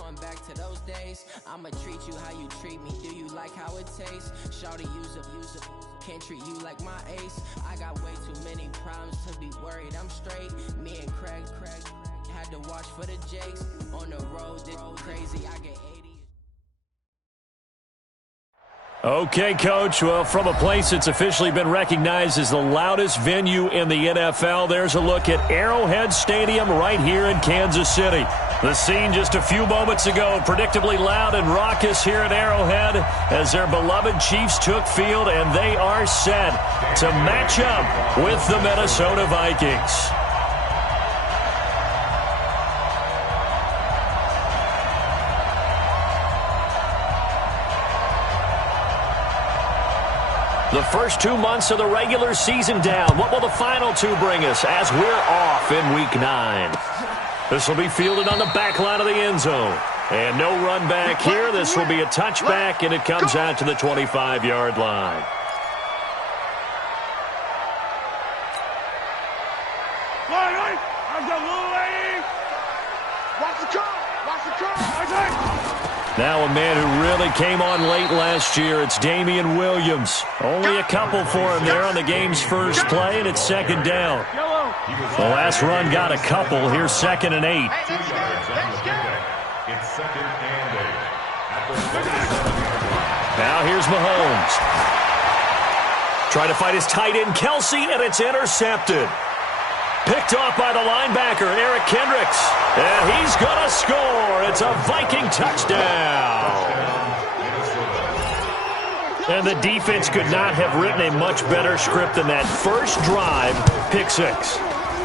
going back to those days. I'ma treat you how you treat me. Do you like how it tastes? Shawty, use up. Can't treat you like my ace. I got way too many problems to be worried. I'm straight. Me and Craig had to watch for the Jakes. On the road, this crazy. I get 80. Okay, Coach. Well, from a place that's officially been recognized as the loudest venue in the NFL, there's a look at Arrowhead Stadium right here in Kansas City. The scene just a few moments ago, predictably loud and raucous here at Arrowhead as their beloved Chiefs took field, and they are set to match up with the Minnesota Vikings. The first 2 months of the regular season down. What will the final two bring us as we're off in Week 9? This will be fielded on the back line of the end zone. And no run back here. This will be a touchback, and it comes out to the 25-yard line. Now a man who really came on late last year, it's Damian Williams. Only a couple for him there on the game's first play, and it's second down. The last run got a couple. Here's 2nd and 8. It's 2nd and 8. Now here's Mahomes. Trying to fight his tight end, Kelsey, and it's intercepted. Picked off by the linebacker, Eric Kendricks. And he's going to score. It's a Viking touchdown. And the defense could not have written a much better script than that first drive, pick 6.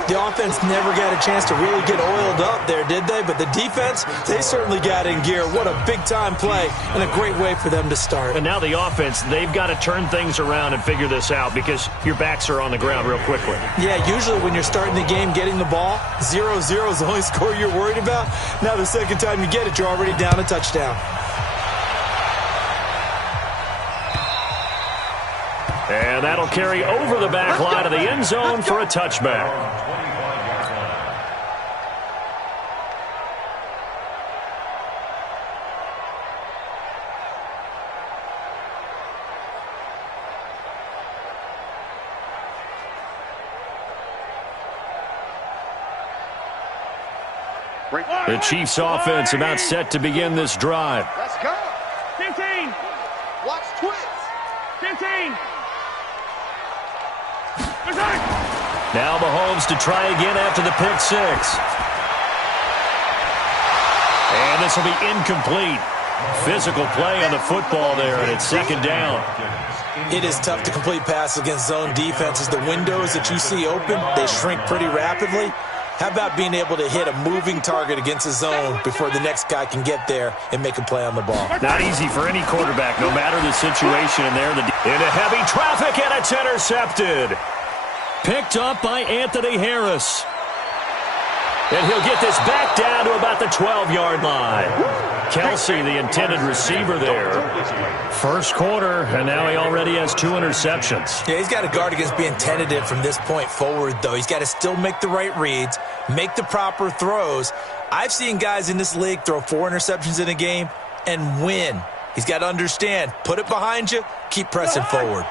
The offense never got a chance to really get oiled up there, did they? But the defense, they certainly got in gear. What a big-time play and a great way for them to start. And now the offense, they've got to turn things around and figure this out because your backs are on the ground real quickly. Yeah, usually when you're starting the game getting the ball, 0-0 is the only score you're worried about. Now the second time you get it, you're already down a touchdown. And that'll carry over the back line of the end zone for a touchback. The Chiefs offense about set to begin this drive. Let's go. 15. Watch twins. 15. Now Mahomes to try again after the pick 6. And this will be incomplete. Physical play on the football there, and it's 2nd down. It is tough to complete passes against zone defenses. The windows that you see open, they shrink pretty rapidly. How about being able to hit a moving target against a zone before the next guy can get there and make a play on the ball? Not easy for any quarterback, no matter the situation in there. Into heavy traffic, and it's intercepted. Picked up by Anthony Harris. And he'll get this back down to about the 12-yard line. Kelsey, the intended receiver there. First quarter, and now he already has 2 interceptions. Yeah, he's got to guard against being tentative from this point forward, though. He's got to still make the right reads, make the proper throws. I've seen guys in this league throw 4 interceptions in a game and win. He's got to understand, put it behind you, keep pressing forward.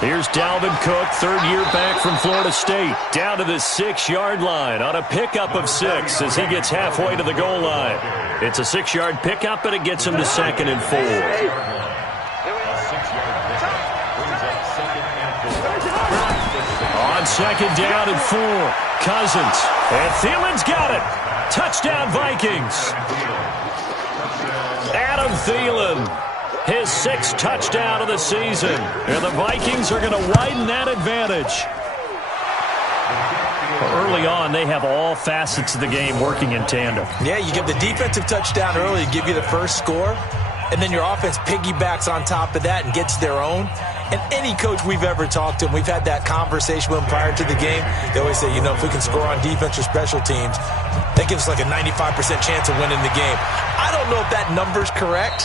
Here's Dalvin Cook, 3rd year back from Florida State, down to the 6-yard line on a pickup of 6 as he gets halfway to the goal line. It's a 6-yard pickup, and it gets him to 2nd and 4. On 2nd down and 4, Cousins. And Thielen's got it. Touchdown, Vikings. Adam Thielen. His 6th touchdown of the season. And the Vikings are going to widen that advantage. Early on, they have all facets of the game working in tandem. Yeah, you give the defensive touchdown early to give you the first score, and then your offense piggybacks on top of that and gets their own. And any coach we've ever talked to, and we've had that conversation with them prior to the game, they always say, you know, if we can score on defense or special teams, that gives us like a 95% chance of winning the game. I don't know if that number's correct,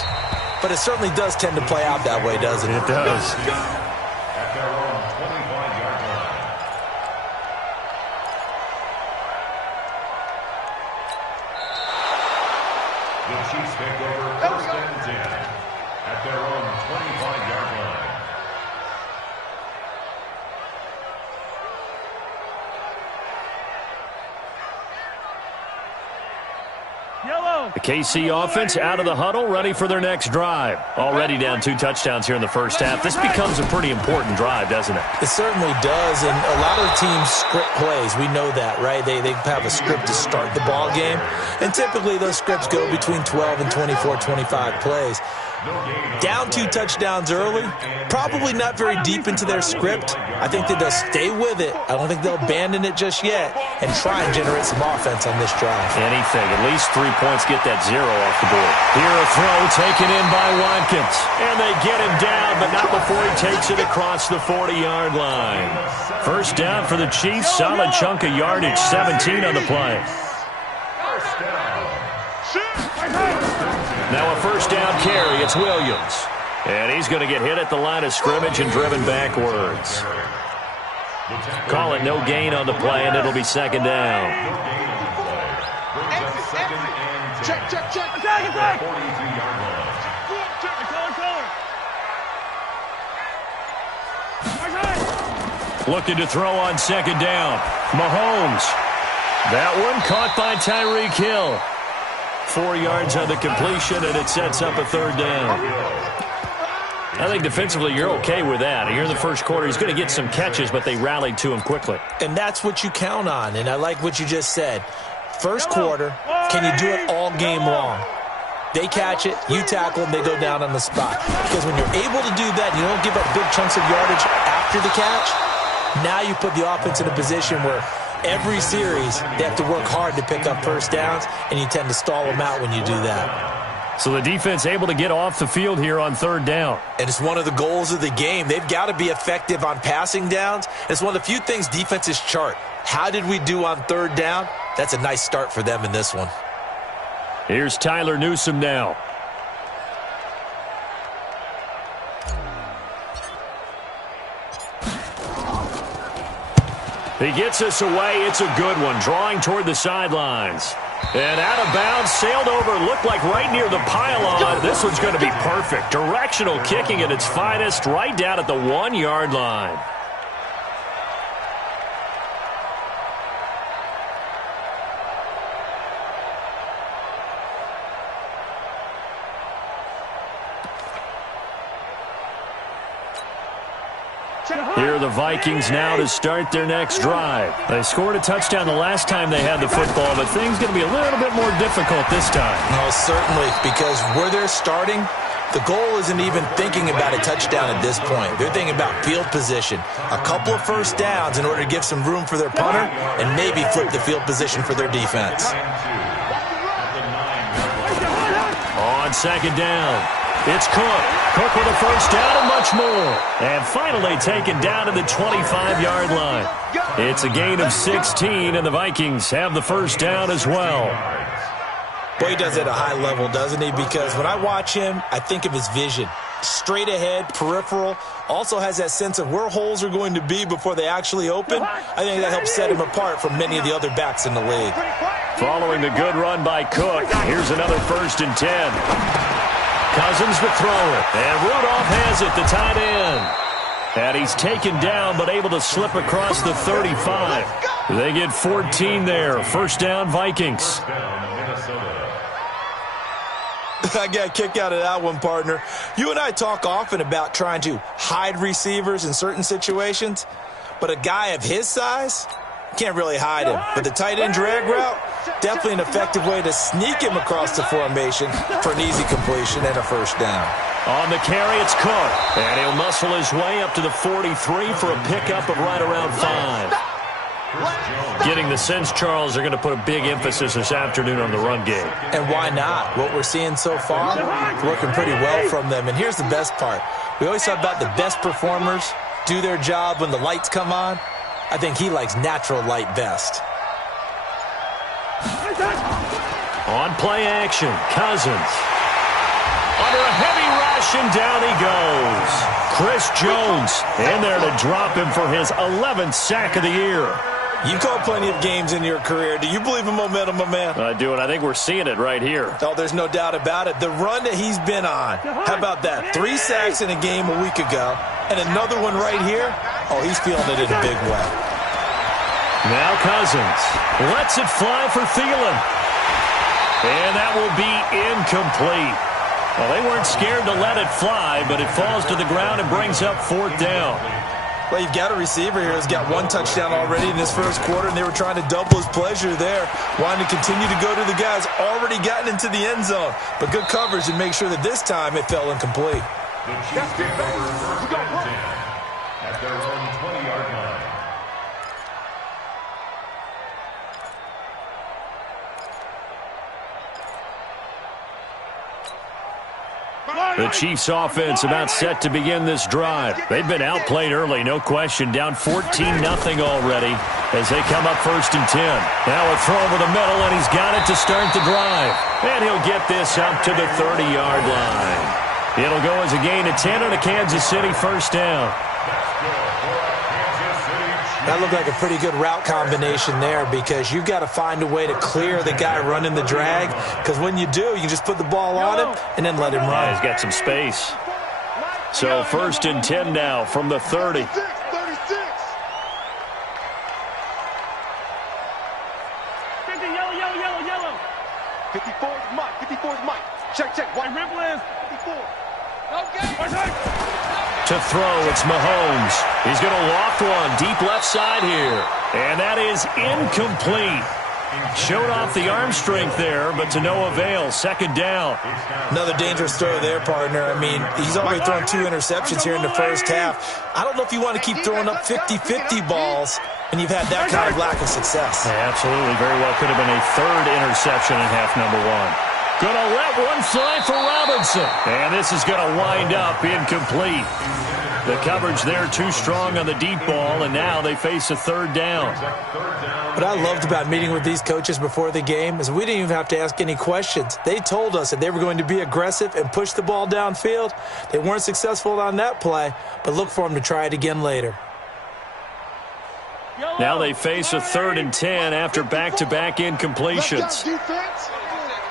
but it certainly does tend to play out that way, doesn't it? It does. Chiefs take over first and 10 at their own 25-yard line. The KC offense out of the huddle, ready for their next drive. Already down 2 touchdowns here in the first half. This becomes a pretty important drive, doesn't it? It certainly does, and a lot of the teams script plays. We know that, right? They have a script to start the ball game, and typically those scripts go between 12 and 24, 25 plays. Down 2 touchdowns early, probably not very deep into their script. I think that they'll stay with it. I don't think they'll abandon it just yet and try and generate some offense on this drive. Anything. At least 3 points, get that 0 off the board. Here a throw taken in by Watkins. And they get him down, but not before he takes it across the 40-yard line. First down for the Chiefs. Solid chunk of yardage, 17 on the play. Now a first down carry. It's Williams. And he's going to get hit at the line of scrimmage and driven backwards. Call it no gain on the play, and it'll be second down. Check. Attack. Looking to throw on second down. Mahomes. That one caught by Tyreek Hill. 4 yards on the completion, and it sets up a third down. I think defensively you're okay with that. Here in the first quarter, he's going to get some catches, but they rallied to him quickly. And that's what you count on, and I like what you just said. First quarter, can you do it all game long? They catch it, you tackle them, they go down on the spot. Because when you're able to do that, you don't give up big chunks of yardage after the catch, now you put the offense in a position where every series they have to work hard to pick up first downs, and you tend to stall them out when you do that. So the defense able to get off the field here on third down. And it's one of the goals of the game. They've got to be effective on passing downs. It's one of the few things defenses chart. How did we do on third down? That's a nice start for them in this one. Here's Tyler Newsome now. He gets us away. It's a good one. Drawing toward the sidelines. And out of bounds, sailed over, looked like right near the pylon. This one's going to be perfect. Directional kicking at its finest, right down at the 1-yard line. Here are the Vikings now to start their next drive. They scored a touchdown the last time they had the football, but things going to be a little bit more difficult this time. No, certainly, because where they're starting, the goal isn't even thinking about a touchdown at this point. They're thinking about field position. A couple of first downs in order to give some room for their punter and maybe flip the field position for their defense. On second down, it's Cook. Cook with a first down and much more. And finally taken down to the 25-yard line. It's a gain of 16, and the Vikings have the first down as well. Boy, he does it at a high level, doesn't he? Because when I watch him, I think of his vision. Straight ahead, peripheral. Also has that sense of where holes are going to be before they actually open. I think that helps set him apart from many of the other backs in the league. Following the good run by Cook, here's another 1st and 10. Cousins to throw it. And Rudolph has it, the tight end. And he's taken down, but able to slip across the 35. They get 14 there. First down, Vikings. I got a kick out of that one, partner. You and I talk often about trying to hide receivers in certain situations, but a guy of his size can't really hide him. But the tight end drag route, definitely an effective way to sneak him across the formation for an easy completion and a first down. On the carry, it's Cook. And he'll muscle his way up to the 43 for a pickup of right around 5. Getting the sense, Charles, they're going to put a big emphasis this afternoon on the run game. And why not? What we're seeing so far, working pretty well from them. And here's the best part. We always talk about the best performers do their job when the lights come on. I think he likes natural light best. On play action, Cousins. Under a heavy rush, and down he goes. Chris Jones in there to drop him for his 11th sack of the year. You've called plenty of games in your career. Do you believe in momentum, my man? I do, and I think we're seeing it right here. Oh, there's no doubt about it. The run that he's been on. How about that? 3 sacks in a game a week ago, and another one right here. Oh, he's feeling it in a big way. Now Cousins lets it fly for Thielen. And that will be incomplete. Well, they weren't scared to let it fly, but it falls to the ground and brings up 4th down. Well, you've got a receiver here who's got 1 touchdown already in this first quarter, and they were trying to double his pleasure there, wanting to continue to go to the guys already gotten into the end zone. But good coverage and make sure that this time it fell incomplete. The Chiefs take over 1st and 10 at their own 20-yard line. The Chiefs offense about set to begin this drive. They've been outplayed early, no question. Down 14-0 already as they come up 1st and 10. Now a throw over the middle, and he's got it to start the drive. And he'll get this up to the 30-yard line. It'll go as a gain of 10 on a Kansas City 1st down. That looked like a pretty good route combination there because you've got to find a way to clear the guy running the drag, because when you do, you just put the ball on him and then let him run. Yeah, he's got some space. So 1st and 10 now from the 30. 36. 50, yellow. 54 is Mike. Check. White ripple is 54. Okay. To throw, it's Mahomes. He's going to loft one deep left side here. And that is incomplete. Showed off the arm strength there, but to no avail. 2nd down. Another dangerous throw there, partner. I mean, he's already thrown 2 interceptions here in the first half. I don't know if you want to keep throwing up 50-50 balls when you've had that kind of lack of success. Yeah, absolutely. Very well could have been a 3rd interception in half number 1. Going to let one fly for Robinson. And this is going to wind up incomplete. The coverage there too strong on the deep ball, and now they face a 3rd down. What I loved about meeting with these coaches before the game is we didn't even have to ask any questions. They told us that they were going to be aggressive and push the ball downfield. They weren't successful on that play, but look for them to try it again later. Now they face a 3rd and 10 after back-to-back incompletions.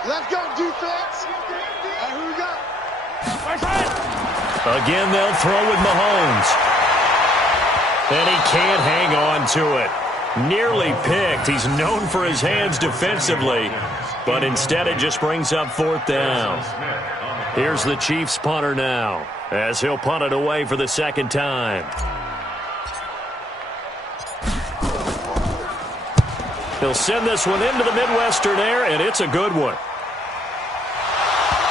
Let's go, defense. And who we got? Again, they'll throw with Mahomes. And he can't hang on to it. Nearly picked. He's known for his hands defensively, but instead it just brings up 4th down. Here's the Chiefs punter now, as he'll punt it away for the 2nd time. He'll send this one into the Midwestern air, and it's a good one.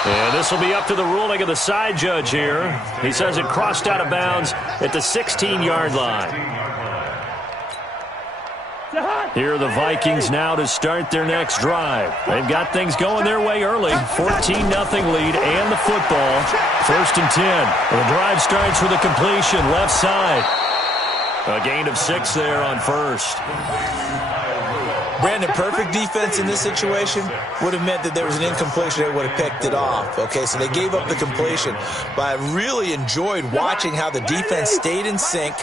And this will be up to the ruling of the side judge here. He says it crossed out of bounds at the 16-yard line. Here are the Vikings now to start their next drive. They've got things going their way early. 14-0 lead and the football. 1st and 10. The drive starts with a completion left side. A gain of 6 there on 1st. Brandon, perfect defense in this situation would have meant that there was an incompletion. They would have picked it off. Okay, so they gave up the completion. But I really enjoyed watching how the defense stayed in sync,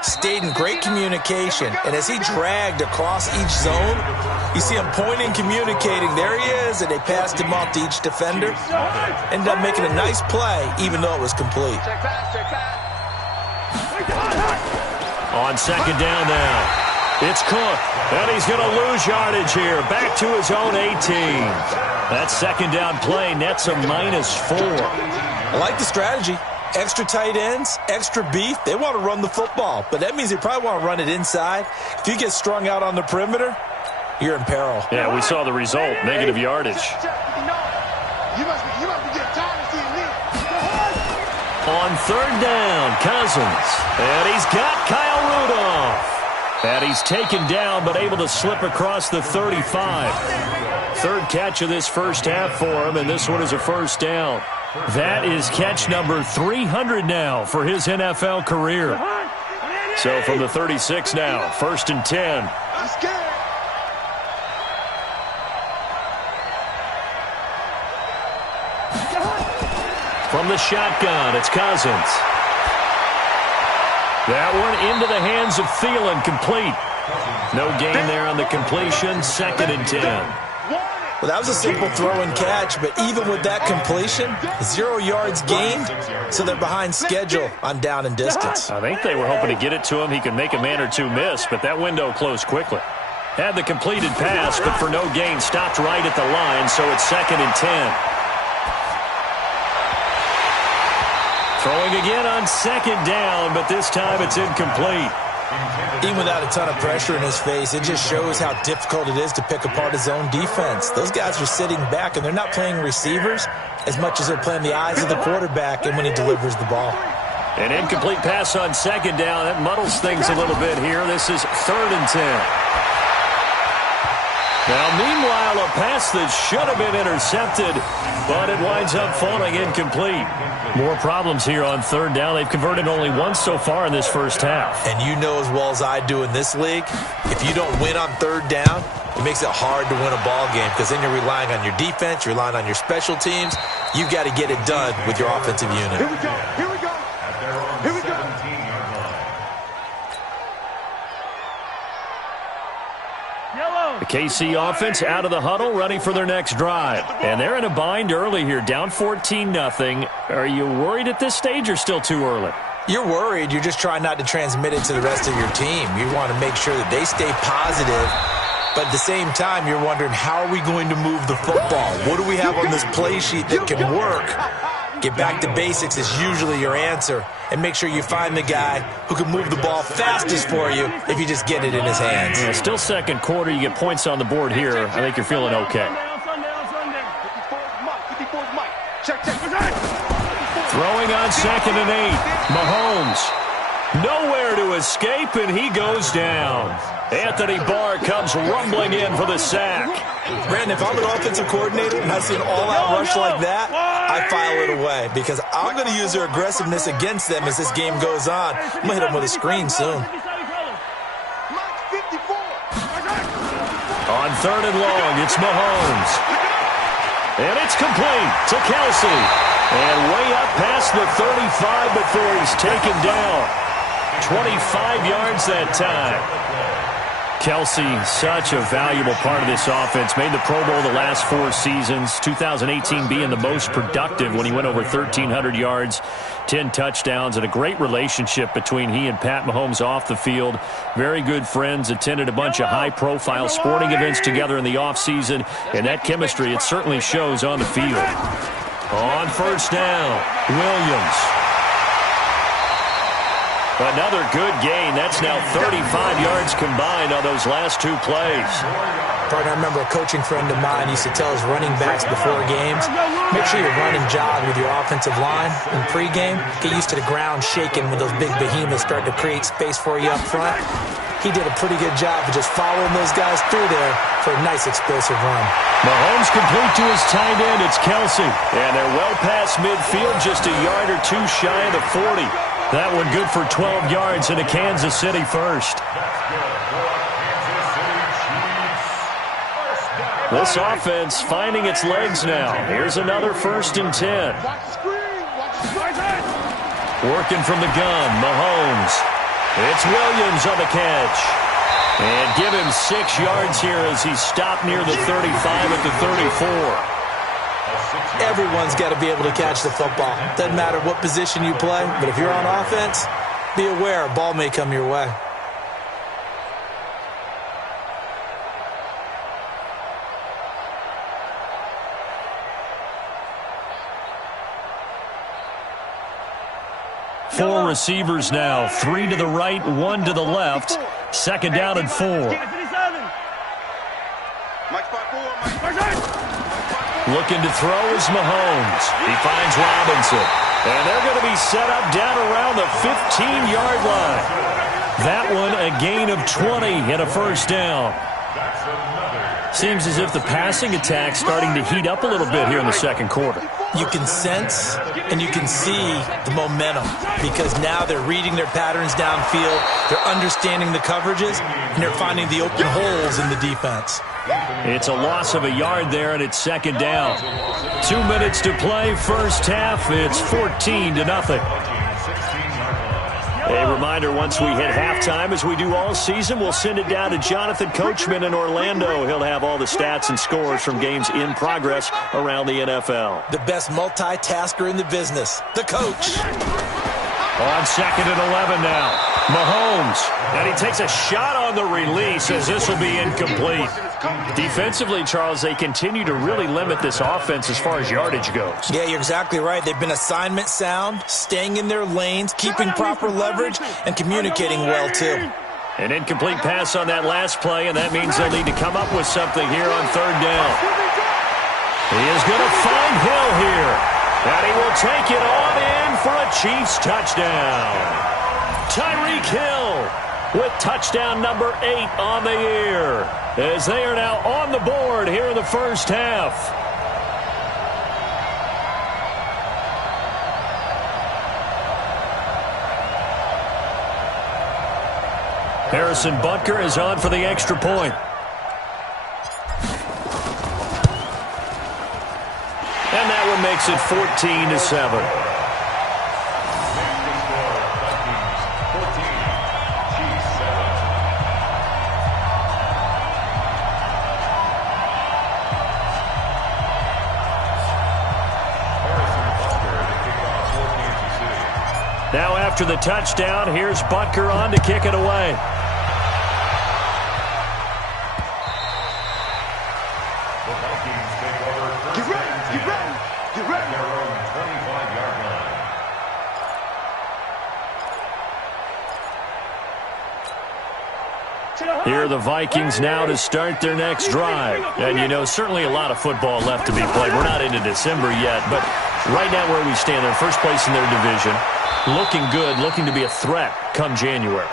stayed in great communication. And as he dragged across each zone, you see him pointing, communicating. There he is, and they passed him off to each defender. Ended up making a nice play, even though it was complete. On 2nd down now. It's Cook, and he's going to lose yardage here. Back to his own 18. That 2nd down play nets a -4. I like the strategy. Extra tight ends, extra beef. They want to run the football, but that means they probably want to run it inside. If you get strung out on the perimeter, you're in peril. Yeah, we saw the result, negative yardage. You must be getting tired of seeing me. On 3rd down, Cousins, and he's got Kyle Rudolph. And he's taken down, but able to slip across the 35. 3rd catch of this first half for him, and this one is a 1st down. That is catch number 300 now for his NFL career. So from the 36 now, 1st and 10. I'm scared. From the shotgun, it's Cousins. That one into the hands of Thielen, complete. No gain there on the completion, 2nd and 10. Well, that was a simple throw and catch, but even with that completion, 0 yards gained, so they're behind schedule on down and distance. I think they were hoping to get it to him. He could make a man or two miss, but that window closed quickly. Had the completed pass, but for no gain, stopped right at the line, so it's 2nd and 10. Throwing again on 2nd down, but this time it's incomplete. Even without a ton of pressure in his face, it just shows how difficult it is to pick apart his own defense. Those guys are sitting back, and they're not playing receivers as much as they're playing the eyes of the quarterback and when he delivers the ball. An incomplete pass on 2nd down. That muddles things a little bit here. This is 3rd and 10. Now, meanwhile, a pass that should have been intercepted, but it winds up falling incomplete. More problems here on 3rd down. They've converted only once so far in this first half. And you know as well as I do in this league, if you don't win on 3rd down, it makes it hard to win a ball game because then you're relying on your defense, you're relying on your special teams. You've got to get it done with your offensive unit. Here we go. Here we go. Here we go. The KC offense out of the huddle, ready for their next drive. And they're in a bind early here, down 14-0. Are you worried at this stage or still too early? You're worried. You're just trying not to transmit it to the rest of your team. You want to make sure that they stay positive. But at the same time, you're wondering, how are we going to move the football? What do we have on this play sheet that can work? Get back to basics is usually your answer. And make sure you find the guy who can move the ball fastest for you if you just get it in his hands. Yeah, still 2nd quarter. You get points on the board here. I think you're feeling okay. Throwing on 2nd and 8. Mahomes. Nowhere to escape, and he goes down. Anthony Barr comes rumbling in for the sack. Brandon, if I'm an offensive coordinator and I see an all-out rush like that, I file it away because I'm going to use their aggressiveness against them as this game goes on. I'm going to hit them with a screen soon. On 3rd and long, it's Mahomes. And it's complete to Kelsey. And way up past the 35 before he's taken down. 25 yards that time. Kelsey, such a valuable part of this offense. Made the Pro Bowl the last 4 seasons. 2018 being the most productive when he went over 1,300 yards, 10 touchdowns, and a great relationship between he and Pat Mahomes off the field. Very good friends. Attended a bunch of high-profile sporting events together in the offseason. And that chemistry, it certainly shows on the field. On 1st down, Williams. Another good gain. That's now 35 yards combined on those last 2 plays. Partner, I remember a coaching friend of mine used to tell his running backs before games, make sure you run and jog with your offensive line in pregame. Get used to the ground shaking when those big behemoths start to create space for you up front. He did a pretty good job of just following those guys through there for a nice explosive run. Mahomes complete to his tight end. It's Kelsey. And they're well past midfield, just a yard or 2 shy of the 40. That one good for 12 yards into Kansas City first. This offense finding its legs now. Here's another 1st and 10. Working from the gun, Mahomes. It's Williams on the catch. And give him 6 yards here as he stopped near the 35 at the 34. Everyone's got to be able to catch the football. Doesn't matter what position you play, but if you're on offense, be aware a ball may come your way. Four receivers now, 3 to the right, 1 to the left. 2nd down and 4. Looking to throw is Mahomes. He finds Robinson. And they're going to be set up down around the 15-yard line. That one a gain of 20 and a 1st down. Seems as if the passing attack's starting to heat up a little bit here in the 2nd quarter. You can sense and you can see the momentum because now they're reading their patterns downfield, they're understanding the coverages, and they're finding the open holes in the defense. It's a loss of a yard there, and it's 2nd down. 2 minutes to play, first half. It's 14-0. A reminder, once we hit halftime, as we do all season, we'll send it down to Jonathan Coachman in Orlando. He'll have all the stats and scores from games in progress around the NFL. The best multitasker in the business, the coach. On 2nd and 11 now. Mahomes. And he takes a shot on the release as this will be incomplete. Defensively, Charles, they continue to really limit this offense as far as yardage goes. Yeah, you're exactly right. They've been assignment sound, staying in their lanes, keeping proper leverage, and communicating well, too. An incomplete pass on that last play, and that means they'll need to come up with something here on 3rd down. He is going to find Hill here, and he will take it on in for a Chiefs touchdown. Tyreek Hill with touchdown number 8 on the year, as they are now on the board here in the first half. Harrison Butker is on for the extra point. And that one makes it 14-7. Now after the touchdown, here's Butker on to kick it away. The Vikings take over first Get ready, and 10 get ready, get ready. at their own 25-yard line. Here are the Vikings now to start their next drive. And, you know, certainly a lot of football left to be played. We're not into December yet, but right now where we stand, they're first place in their division. Looking good, looking to be a threat come January.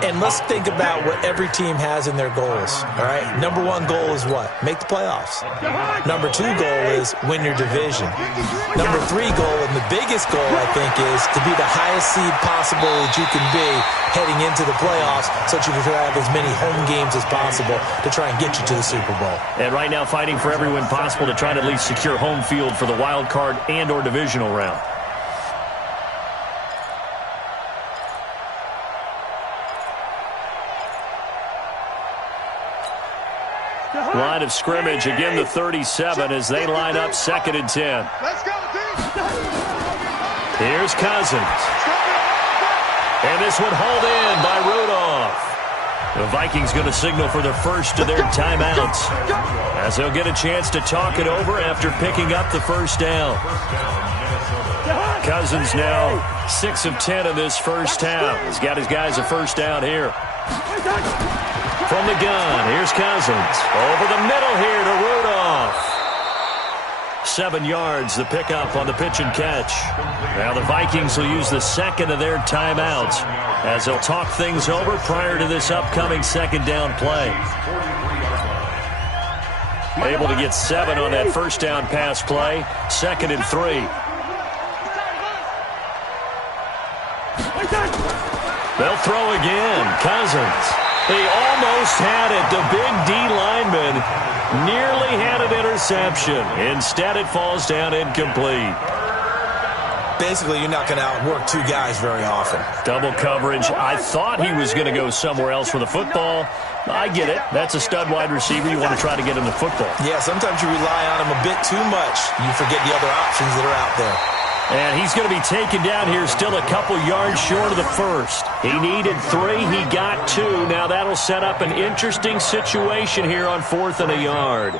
And let's think about what every team has in their goals, all right? Number 1 goal is what? Make the playoffs. Number 2 goal is win your division. Number 3 goal, and the biggest goal, I think, is to be the highest seed possible that you can be heading into the playoffs so that you can have as many home games as possible to try and get you to the Super Bowl. And right now fighting for every win possible to try to at least secure home field for the wild card and or divisional round. Line of scrimmage, again the 37 as they line up 2nd and 10. Let's go, team. Here's Cousins. And this one hauled in by Rudolph. The Vikings going to signal for the first of their timeouts, as they'll get a chance to talk it over after picking up the first down. Cousins now 6 of 10 in this first half. He's got his guys a first down here. From the gun, here's Cousins. Over the middle here to Rudolph. 7 yards, the pickup on the pitch and catch. Now the Vikings will use the second of their timeouts as they'll talk things over prior to this upcoming second down play. Able to get 7 on that first down pass play. 2nd and 3. They'll throw again. Cousins. He almost had it. The big D lineman nearly had an interception. Instead, it falls down incomplete. Basically, you're not going to outwork 2 guys very often. Double coverage. I thought he was going to go somewhere else for the football. I get it. That's a stud wide receiver. You want to try to get him the football. Yeah, sometimes you rely on him a bit too much. You forget the other options that are out there. And he's going to be taken down here still a couple yards short of the first. He needed 3. He got 2. Now that'll set up an interesting situation here on 4th and a yard.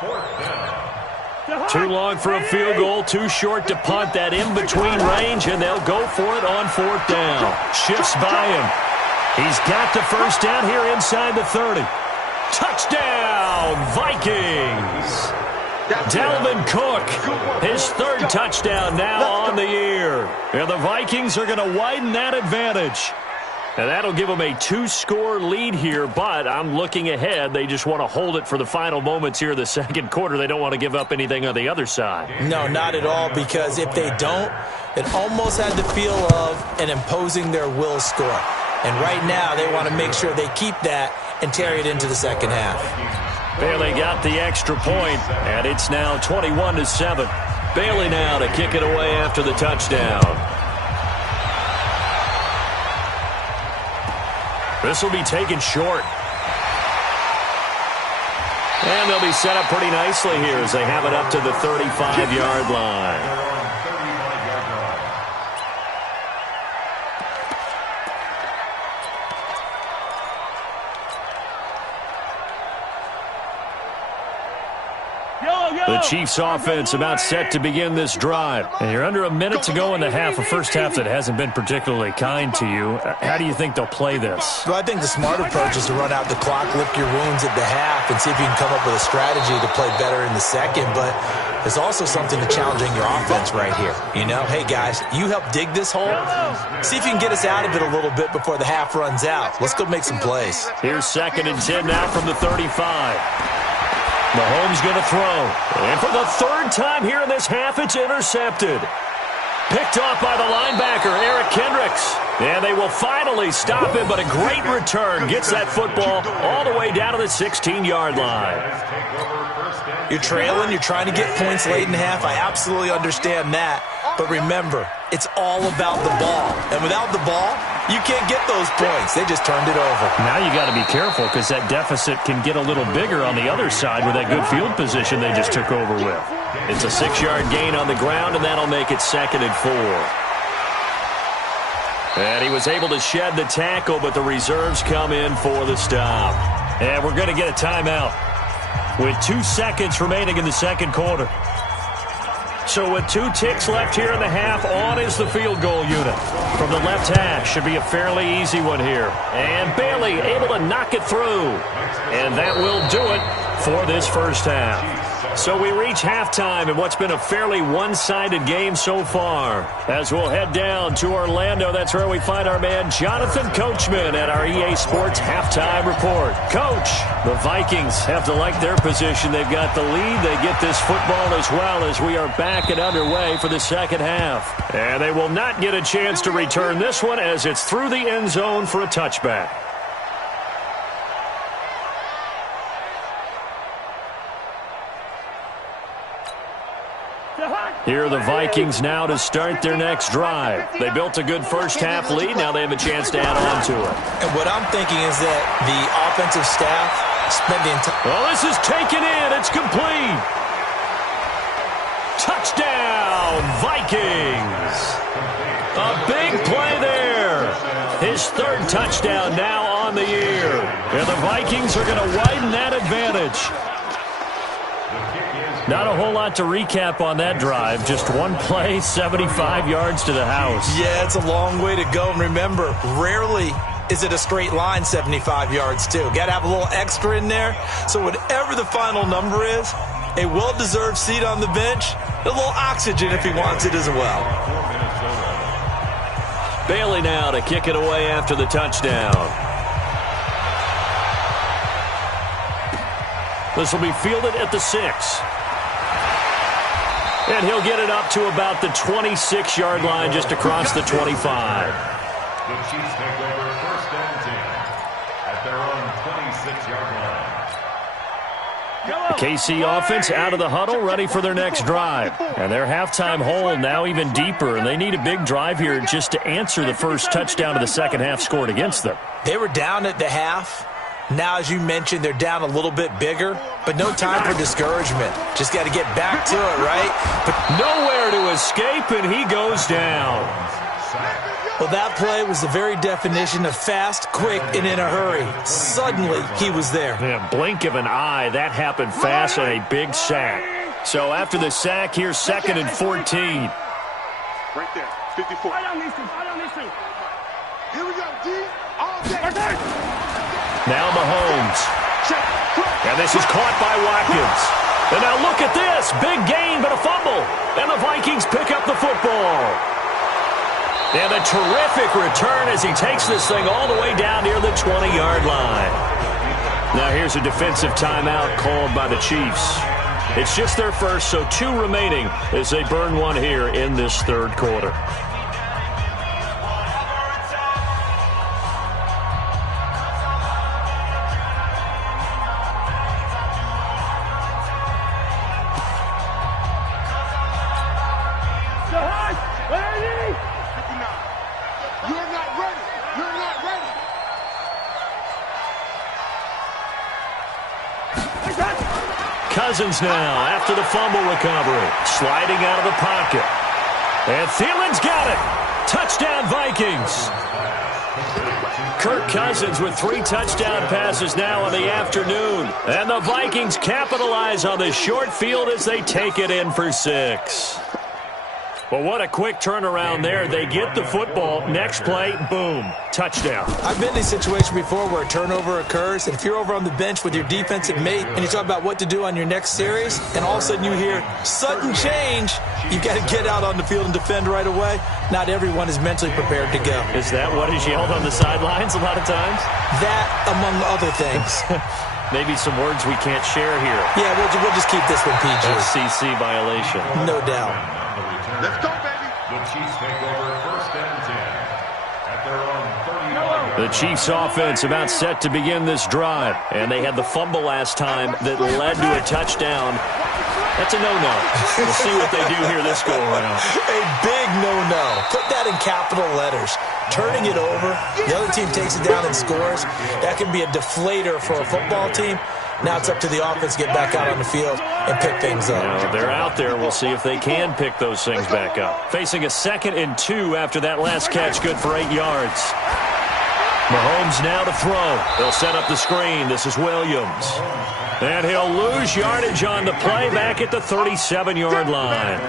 Too long for a field goal. Too short to punt. That in-between range, and they'll go for it on 4th down. Shifts by him. He's got the first down here inside the 30. Touchdown, Vikings! Dalvin Cook, his 3rd touchdown now on the year. And the Vikings are going to widen that advantage. And that'll give them a 2-score lead here, but I'm looking ahead. They just want to hold it for the final moments here in the second quarter. They don't want to give up anything on the other side. No, not at all, because if they don't, it almost had the feel of an imposing their will score. And right now, they want to make sure they keep that and carry it into the second half. Bailey got the extra point, and it's now 21-7. Bailey now to kick it away after the touchdown. This will be taken short. And they'll be set up pretty nicely here as they have it up to the 35-yard line. The Chiefs offense about set to begin this drive. And you're under a minute to go in the half, a first half that hasn't been particularly kind to you. How do you think they'll play this? Well, I think the smart approach is to run out the clock, lick your wounds at the half, and see if you can come up with a strategy to play better in the second. But there's also something to challenging your offense right here. You know, hey, guys, you help dig this hole. See if you can get us out of it a little bit before the half runs out. Let's go make some plays. Here's 2nd and 10 now from the 35. Mahomes going to throw. And for the third time here in this half, it's intercepted. Picked off by the linebacker, Eric Kendricks. And they will finally stop him, but a great return. Gets that football all the way down to the 16-yard line. You're trailing. You're trying to get points late in the half. I absolutely understand that. But remember, it's all about the ball. And without the ball, you can't get those points. They just turned it over. Now you got to be careful because that deficit can get a little bigger on the other side with that good field position they just took over with. It's a 6-yard gain on the ground, and that'll make it 2nd and 4. And he was able to shed the tackle, but the reserves come in for the stop. And we're going to get a timeout with 2 seconds remaining in the second quarter. So with 2 ticks left here in the half, on is the field goal unit. From the left hash, should be a fairly easy one here. And Bailey able to knock it through. And that will do it for this first half. So we reach halftime in what's been a fairly one-sided game so far. As we'll head down to Orlando, that's where we find our man Jonathan Coachman at our EA Sports Halftime Report. Coach, the Vikings have to like their position. They've got the lead. They get this football as well as we are back and underway for the second half. And they will not get a chance to return this one as it's through the end zone for a touchback. Here are the Vikings now to start their next drive. They built a good first half lead. Now they have a chance to add on to it. And what I'm thinking is that the offensive staff spent the entire... Well, this is taken in. It's complete. Touchdown, Vikings. A big play there. His 3rd touchdown now on the year. And the Vikings are going to widen that advantage. Not a whole lot to recap on that drive. Just one play, 75 yards to the house. Yeah, it's a long way to go. And remember, rarely is it a straight line 75 yards, too. Got to have a little extra in there. So whatever the final number is, a well-deserved seat on the bench, a little oxygen if he wants it as well. Bailey now to kick it away after the touchdown. This will be fielded at the 6. And he'll get it up to about the 26-yard line just across the 25. The Chiefs take over 1st and 10 at their own 26-yard line. The KC offense out of the huddle, ready for their next drive. And their halftime hole now even deeper, and they need a big drive here just to answer the first touchdown of the second half scored against them. They were down at the half. Now, as you mentioned, they're down a little bit bigger, but no time for discouragement. Just got to get back to it, right? But nowhere to escape, and he goes down. Well, that play was the very definition of fast, quick, and in a hurry. Suddenly, he was there. Yeah, blink of an eye, that happened fast and a big sack. So after the sack, here's 2nd and 14. Right there, 54. Here we go, D. All day. Now Mahomes. And this is caught by Watkins. And now look at this. Big gain, but a fumble. And the Vikings pick up the football. And a terrific return as he takes this thing all the way down near the 20-yard line. Now here's a defensive timeout called by the Chiefs. It's just their first, so 2 remaining as they burn one here in this 3rd quarter. Cousins now after the fumble recovery. Sliding out of the pocket. And Thielen's got it. Touchdown, Vikings. Kirk Cousins with 3 touchdown passes now in the afternoon. And the Vikings capitalize on the short field as they take it in for 6. Well, what a quick turnaround there. They get the football. Next play, boom, touchdown. I've been in a situation before where a turnover occurs, and if you're over on the bench with your defensive mate and you talk about what to do on your next series, and all of a sudden you hear sudden change, you've got to get out on the field and defend right away. Not everyone is mentally prepared to go. Is that what is yelled on the sidelines a lot of times? That, among other things. Maybe some words we can't share here. Yeah, we'll just keep this one PG. FCC violation. No doubt. Let's go, baby. The Chiefs take over 1st and 10 at their own 30-yard line. The Chiefs offense about set to begin this drive. And they had the fumble last time that led to a touchdown. That's a no-no. We'll see what they do here this go-around. A big no-no. Put that in capital letters. Turning it over, the other team takes it down and scores. That can be a deflator for a football team. Now it's up to the offense to get back out on the field and pick things up. Now, they're out there. We'll see if they can pick those things back up. Facing a 2nd and 2 after that last catch, good for 8 yards. Mahomes now to throw. They'll set up the screen. This is Williams. And he'll lose yardage on the play back at the 37-yard line.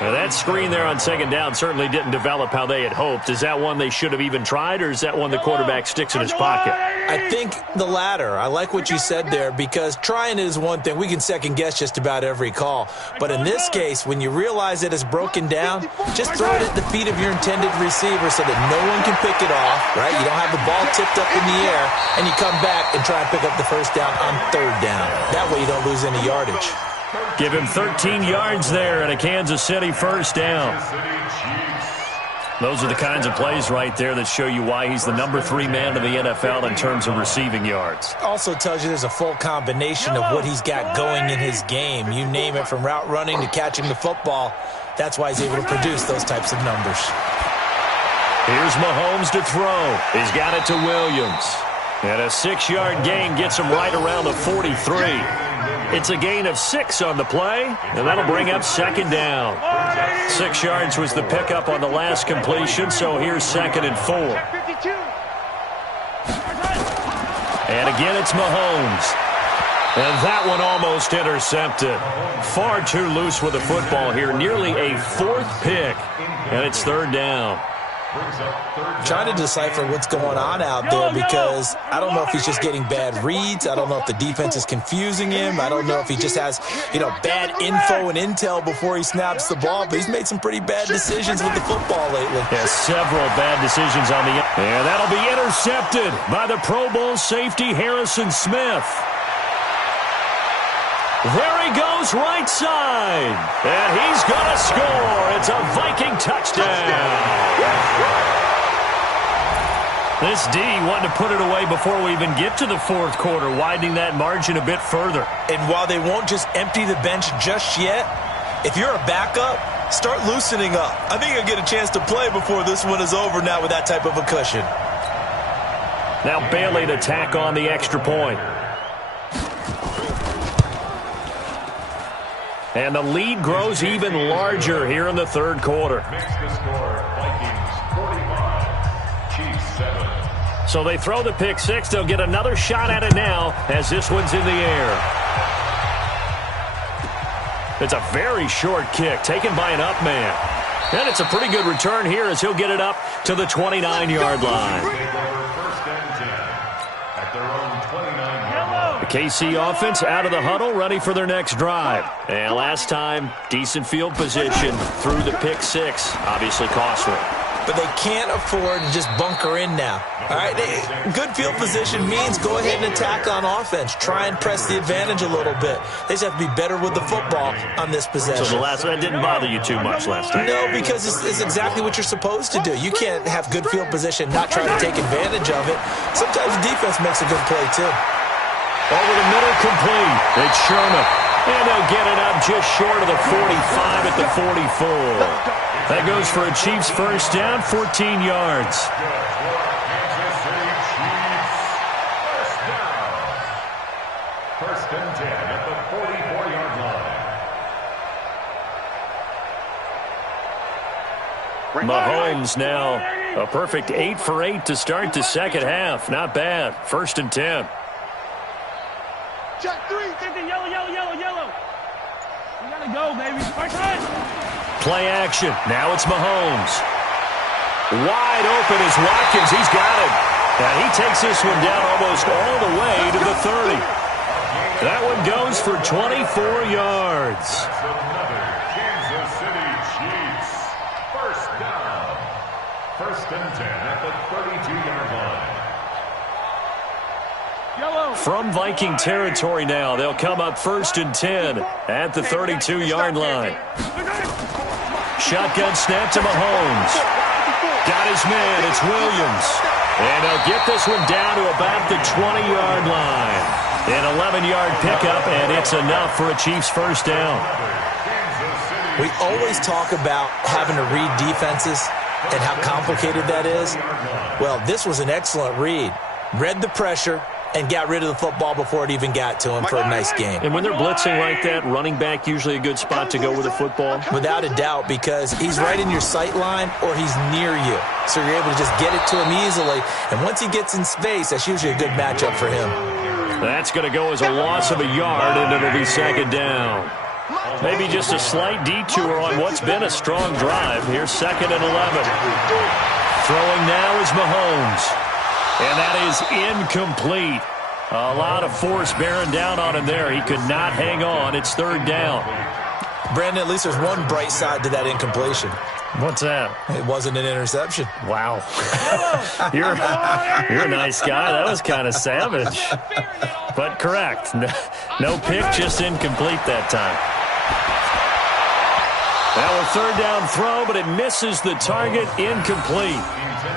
Now that screen there on 2nd down certainly didn't develop how they had hoped. Is that one they should have even tried, or is that one the quarterback sticks in his pocket? I think the latter. I like what you said there, because trying it is one thing. We can second-guess just about every call. But in this case, when you realize that it's broken down, just throw it at the feet of your intended receiver so that no one can pick it off, right? You don't have the ball tipped up in the air, and you come back and try and pick up the 1st down on 3rd down. That way you don't lose any yardage. Give him 13 yards there and a Kansas City 1st down. Those are the kinds of plays right there that show you why he's the number 3 man in the NFL in terms of receiving yards. Also tells you there's a full combination of what he's got going in his game. You name it, from route running to catching the football. That's why he's able to produce those types of numbers. Here's Mahomes to throw. He's got it to Williams. And a 6-yard gain gets him right around the 43. It's a gain of 6 on the play, and that'll bring up 2nd down. 6 yards was the pickup on the last completion, so here's 2nd and 4. And again, it's Mahomes. And that one almost intercepted. Far too loose with the football here. Nearly a 4th pick, and it's 3rd down. Trying to decipher what's going on out there, because I don't know if he's just getting bad reads. I don't know if the defense is confusing him. I don't know if he just has, bad info and intel before he snaps the ball. But he's made some pretty bad decisions with the football lately. Yeah, several bad decisions on the end. And that'll be intercepted by the Pro Bowl safety Harrison Smith. There he goes, right side. And he's going to score. It's a Viking touchdown. This D wanted to put it away before we even get to the 4th quarter, widening that margin a bit further. And while they won't just empty the bench just yet, if you're a backup, start loosening up. I think you'll get a chance to play before this one is over now with that type of a cushion. Now Bailey to tack on the extra point. And the lead grows even larger here in the 3rd quarter. Makes the score Vikings 45, Chiefs 7. So they throw the pick 6. They'll get another shot at it now as this one's in the air. It's a very short kick taken by an up man. And it's a pretty good return here as he'll get it up to the 29-yard line. KC offense out of the huddle, ready for their next drive. And last time, decent field position through the pick 6. Obviously costly. But they can't afford to just bunker in now. All right, good field position means go ahead and attack on offense. Try and press the advantage a little bit. They just have to be better with the football on this possession. So the last one didn't bother you too much last time? No, because it's exactly what you're supposed to do. You can't have good field position, not try to take advantage of it. Sometimes the defense makes a good play, too. Over the middle, complete. It's Sherman. And they'll get it up just short of the 45 at the 44. That goes for a Chiefs 1st down, 14 yards. First and 10 at the 44-yard line. Mahomes now a perfect 8 for 8 to start the second half. Not bad. 1st and 10. Check 3. Yellow. You gotta go, baby. Play action. Now it's Mahomes. Wide open is Watkins. He's got it. And he takes this one down almost all the way to the 30. That one goes for 24 yards. That's another Kansas City Chiefs. First down. 1st and 10 at the 32-yard line. From Viking territory now, they'll come up 1st and 10 at the 32-yard line. Shotgun snap to Mahomes. Got his man. It's Williams. And he'll get this one down to about the 20-yard line. An 11-yard pickup, and it's enough for a Chiefs first down. We always talk about having to read defenses and how complicated that is. Well, this was an excellent read. Read the pressure and got rid of the football before it even got to him for a nice game. And when they're blitzing like that, running back usually a good spot to go with the football? Without a doubt, because he's right in your sight line or he's near you. So you're able to just get it to him easily. And once he gets in space, that's usually a good matchup for him. That's going to go as a loss of a yard, and it'll be 2nd down. Maybe just a slight detour on what's been a strong drive. Here's 2nd and 11. Throwing now is Mahomes. And that is incomplete. A lot of force bearing down on him there. He could not hang on. It's 3rd down. Brandon, at least there's one bright side to that incompletion. What's that? It wasn't an interception. Wow. You're a nice guy. That was kind of savage. But correct. No pick, just incomplete that time. Now a 3rd down throw, but it misses the target. Incomplete.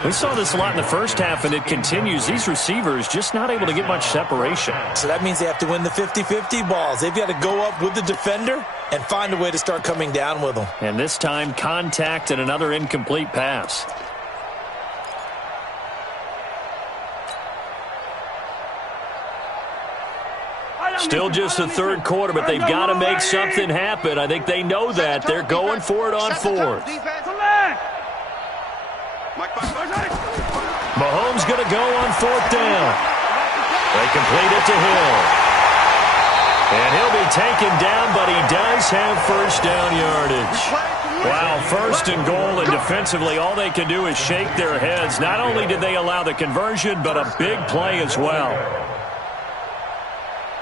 We saw this a lot in the first half, and it continues. These receivers just not able to get much separation. So that means they have to win the 50-50 balls. They've got to go up with the defender and find a way to start coming down with them. And this time, contact and another incomplete pass. Still just the 3rd quarter, but they've got to make something happen. I think they know that. They're going for it on 4th. Mahomes going to go on 4th down. They complete it to Hill. And he'll be taken down, but he does have first down yardage. Wow, 1st and goal, and defensively all they can do is shake their heads. Not only did they allow the conversion, but a big play as well.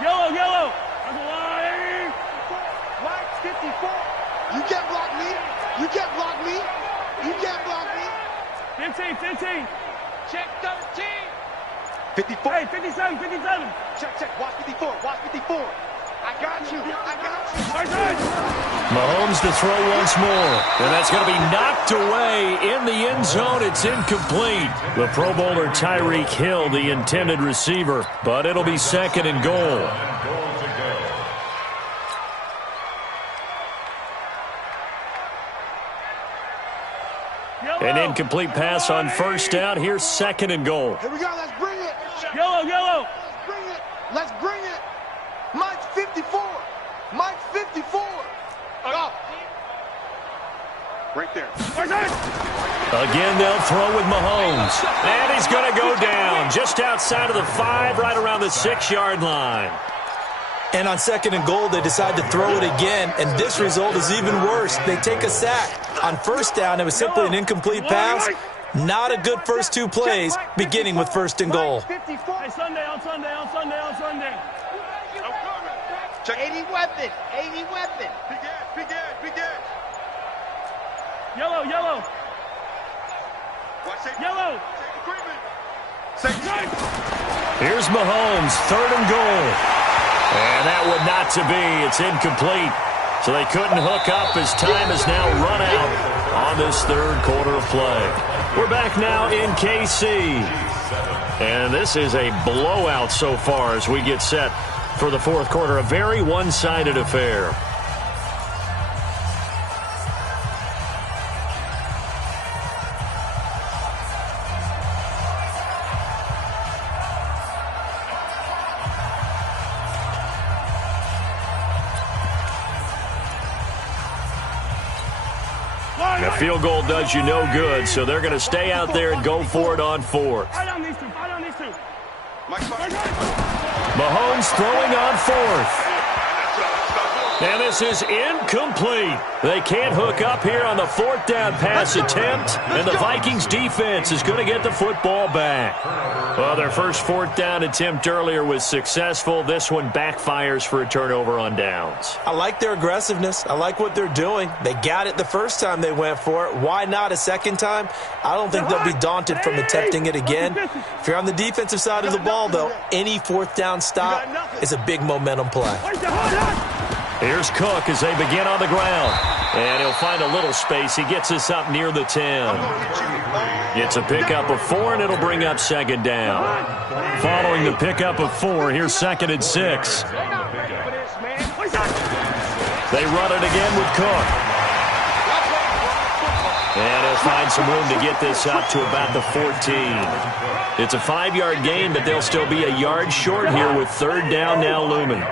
Yellow. Black 54. You can't block me. You can't block me. You can't block me. 15. Check 13. 54. Hey, 57. Check. Watch 54. I got you. Mahomes to throw once more. And that's going to be knocked away in the end zone. It's incomplete. The Pro Bowler Tyreek Hill, the intended receiver. But it'll be 2nd and goal. An incomplete pass on 1st down. Here's 2nd and goal. Here we go. Let's bring it. Yellow. Let's bring it. Mike's 54. Mike's 54. Go. Right there. Again, they'll throw with Mahomes. And he's going to go down just outside of the 5, right around the 6-yard line. And on 2nd and goal, they decide to throw it again, and this result is even worse. They take a sack. On 1st down, it was simply an incomplete pass. Not a good first 2 plays, beginning with 1st and goal. Hey, Sunday. Check. 80 weapon. Big edge. Yellow. Watch it. Yellow. Here's Mahomes, 3rd and goal. And that would not to be. It's incomplete. So they couldn't hook up as time has now run out on this 3rd quarter of play. We're back now in KC. And this is a blowout so far as we get set for the 4th quarter. A very one-sided affair. A field goal does you no good, so they're going to stay out there and go for it on fourth. Fight on these two. Fight on these two. Mahomes throwing on fourth. And this is incomplete. They can't hook up here on the fourth down pass attempt, and the Vikings defense is going to get the football back. Well, their first fourth down attempt earlier was successful. This one backfires for a turnover on downs. I like their aggressiveness. I like what they're doing. They got it the first time they went for it. Why not a second time? I don't think they'll be daunted from attempting it again. If you're on the defensive side of the ball, though, any fourth down stop is a big momentum play. Here's Cook as they begin on the ground. And he'll find a little space. He gets us up near the 10. It's a pickup of 4, and it'll bring up second down. Following the pickup of 4, here's 2nd and 6. They run it again with Cook. And he'll find some room to get this up to about the 14. It's a 5-yard gain, but they'll still be a yard short here with third down now looming.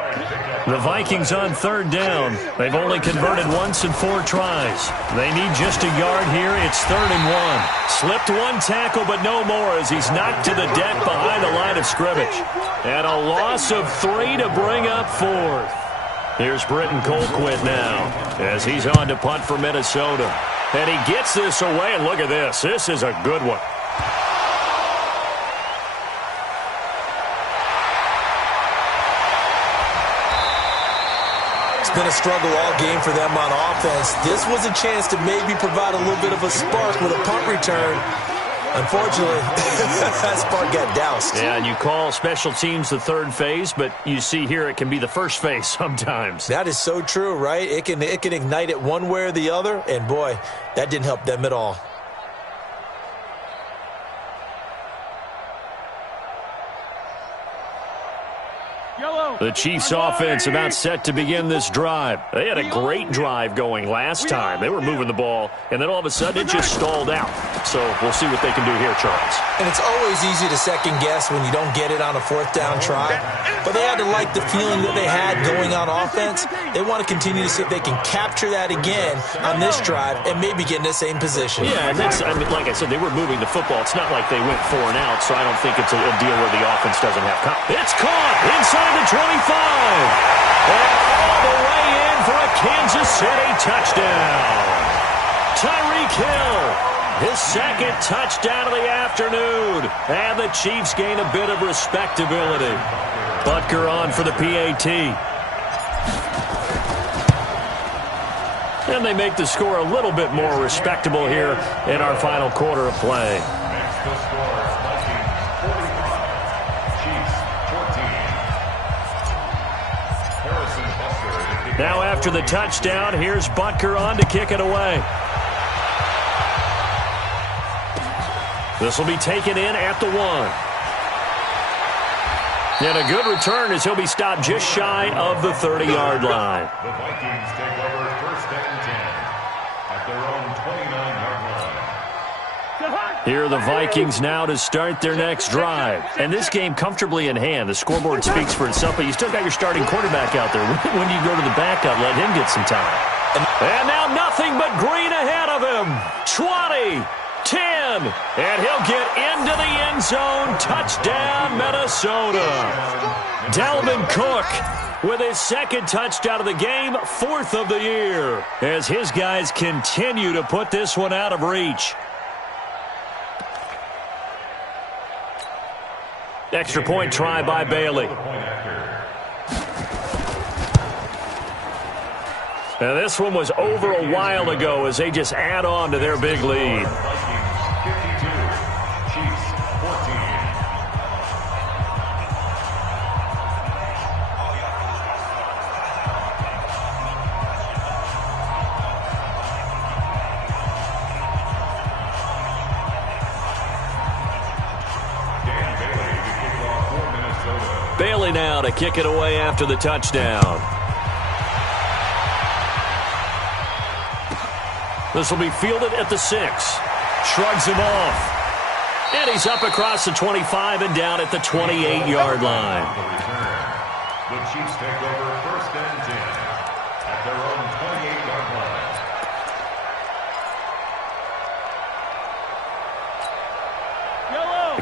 The Vikings on third down. They've only converted once in 4 tries. They need just a yard here. It's 3rd and 1. Slipped one tackle, but no more as he's knocked to the deck behind the line of scrimmage. And a loss of 3 to bring up 4th. Here's Britton Colquitt now as he's on to punt for Minnesota. And he gets this away, and look at this. This is a good one. It's been a struggle all game for them on offense. This was a chance to maybe provide a little bit of a spark with a punt return. Unfortunately, that spark got doused. Yeah, and you call special teams the third phase, but you see here it can be the first phase sometimes. That is so true, right? It can ignite it one way or the other, and boy, that didn't help them at all. The Chiefs offense about set to begin this drive. They had a great drive going last time. They were moving the ball, and then all of a sudden it just stalled out. So we'll see what they can do here, Charles. And it's always easy to second guess when you don't get it on a fourth down try. But they had to like the feeling that they had going on offense. They want to continue to see if they can capture that again on this drive and maybe get in the same position. Yeah, and that's, I mean, like I said, they were moving the football. It's not like they went 4 and out, so I don't think it's a deal where the offense doesn't have confidence. It's caught inside the 25. And all the way in for a Kansas City touchdown. Tyreek Hill, his 2nd touchdown of the afternoon. And the Chiefs gain a bit of respectability. Butker on for the PAT. And they make the score a little bit more respectable here in our final quarter of play. Next to score, Vikings 45, Chiefs 14. Now after the touchdown, here's Butker on to kick it away. This will be taken in at the 1. And a good return as he'll be stopped just shy of the 30-yard line. The Vikings take over 1st and 10 at their own 29-yard line. Here are the Vikings now to start their next drive. And this game comfortably in hand. The scoreboard speaks for itself, but you still got your starting quarterback out there. When you go to the backup, let him get some time. And now nothing but green ahead of him. 20, 10, and he'll get into the end zone. Touchdown, Minnesota. Dalvin Cook with his 2nd touchdown of the game, 4th of the year, as his guys continue to put this one out of reach. Extra point try by Bailey. Now this one was over a while ago as they just add on to their big lead. Vikings 52, Chiefs 14. Bailey now to kick it away after the touchdown. This will be fielded at the 6. Shrugs him off. And he's up across the 25 and down at the 28-yard line. The Chiefs take over 1st and 10 at their own 28-yard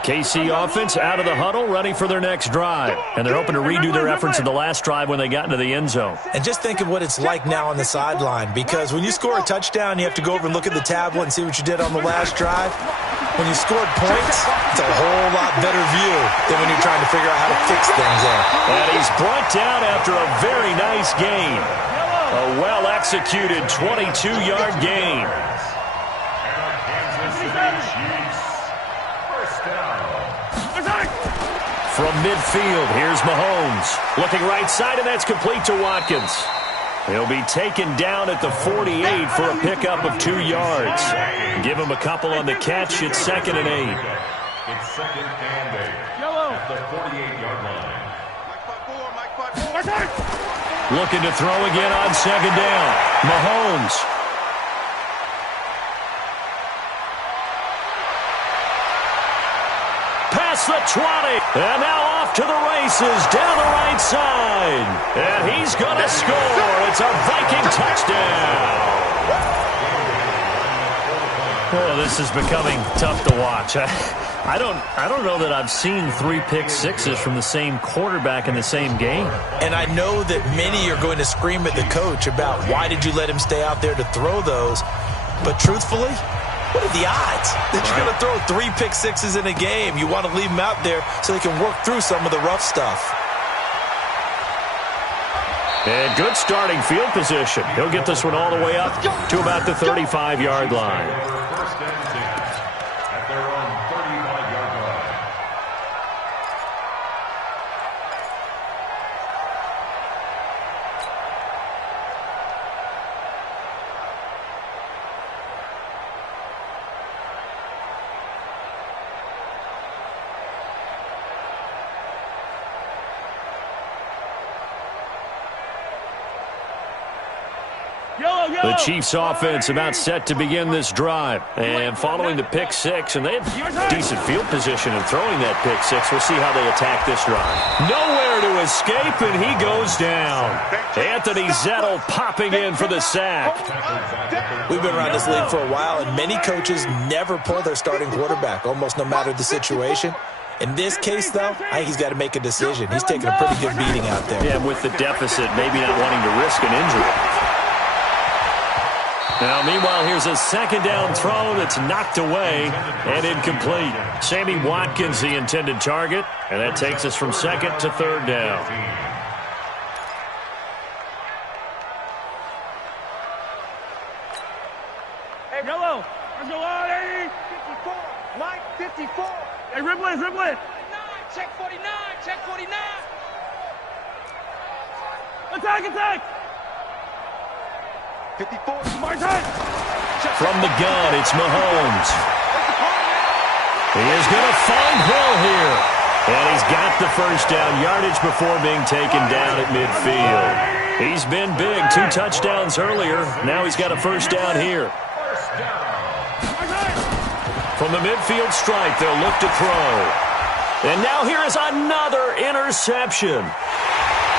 KC offense out of the huddle, ready for their next drive. And they're hoping to redo their efforts in the last drive when they got into the end zone. And just think of what it's like now on the sideline, because when you score a touchdown, you have to go over and look at the tablet and see what you did on the last drive. When you scored points, it's a whole lot better view than when you're trying to figure out how to fix things there. And he's brought down after a very nice gain. A well-executed 22-yard gain. From midfield, here's Mahomes. Looking right side, and that's complete to Watkins. He'll be taken down at the 48 for a pickup of 2 yards. Give him a couple on the catch. It's 2nd and 8. It's 2nd and 8 at the 48-yard line. Looking to throw again on 2nd down. Mahomes. Past the 20. And now off to the races down the right side. And he's going to score. It's a Viking touchdown. Oh, this is becoming tough to watch. I don't know that I've seen 3 pick sixes from the same quarterback in the same game. And I know that many are going to scream at the coach about why did you let him stay out there to throw those. But truthfully, what are the odds that you're going to throw 3 pick sixes in a game? You want to leave them out there so they can work through some of the rough stuff. And good starting field position. He'll get this one all the way up to about the 35-yard line. First and 10 at their own 35-yard line. The Chiefs offense about set to begin this drive. And following the pick six, and they have decent field position in throwing that pick six. We'll see how they attack this drive. Nowhere to escape, and he goes down. Anthony Zettel popping in for the sack. We've been around this league for a while, and many coaches never pull their starting quarterback, almost no matter the situation. In this case, though, I think he's got to make a decision. He's taking a pretty good beating out there. Yeah, with the deficit, maybe not wanting to risk an injury. Now, meanwhile, here's a 2nd down throw that's knocked away and incomplete. Sammy Watkins, the intended target, and that takes us from 2nd to 3rd down. Hey, yellow. Let's go on, 80. 54. Mike, 54. Hey, Ripley, Ripley. Check 49. Check 49. Attack, attack. 54. Martin. From the gun, it's Mahomes. He is going to find Hill here. And he's got the first down yardage before being taken down at midfield. He's been big. 2 touchdowns earlier. Now he's got a first down here. From the midfield stripe, they'll look to throw. And now here is another interception.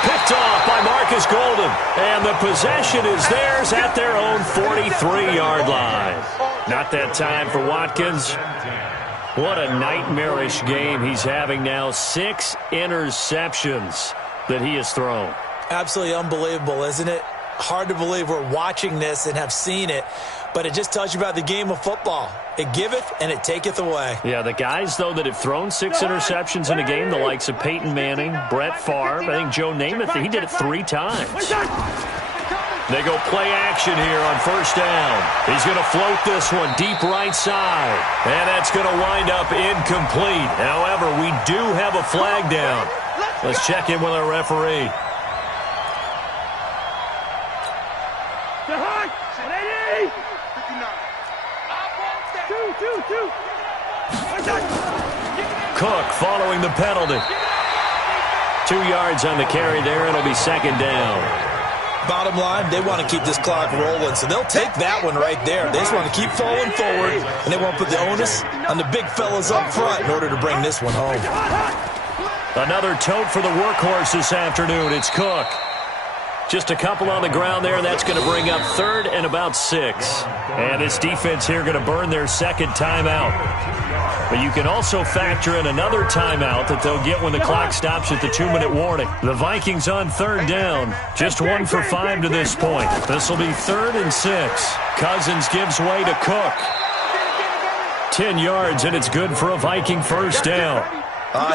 Picked off by Marcus Golden. And the possession is theirs at their own 43-yard line. Not that time for Watkins. What a nightmarish game he's having now. 6 interceptions that he has thrown. Absolutely unbelievable, isn't it? Hard to believe we're watching this and have seen it, but it just tells you about the game of football. It giveth and it taketh away. Yeah, the guys, though, that have thrown 6 interceptions in a game, the likes of Peyton Manning, Brett Favre, I think Joe Namath, he did it 3 times. They go play action here on first down. He's going to float this one deep right side. And that's going to wind up incomplete. However, we do have a flag down. Let's check in with our referee. Cook following the penalty. 2 yards on the carry there. It'll be 2nd down. Bottom line, they want to keep this clock rolling, so they'll take that one right there. They just want to keep falling forward, and they want to put the onus on the big fellas up front in order to bring this one home. Another tote for the workhorse this afternoon. It's Cook. Just a couple on the ground there. That's going to bring up 3rd and about 6. And this defense here going to burn their 2nd timeout. But you can also factor in another timeout that they'll get when the clock stops at the 2-minute warning. The Vikings on third down. Just 1 for 5 to this point. This will be 3rd and 6. Cousins gives way to Cook. 10 yards, and it's good for a Viking first down.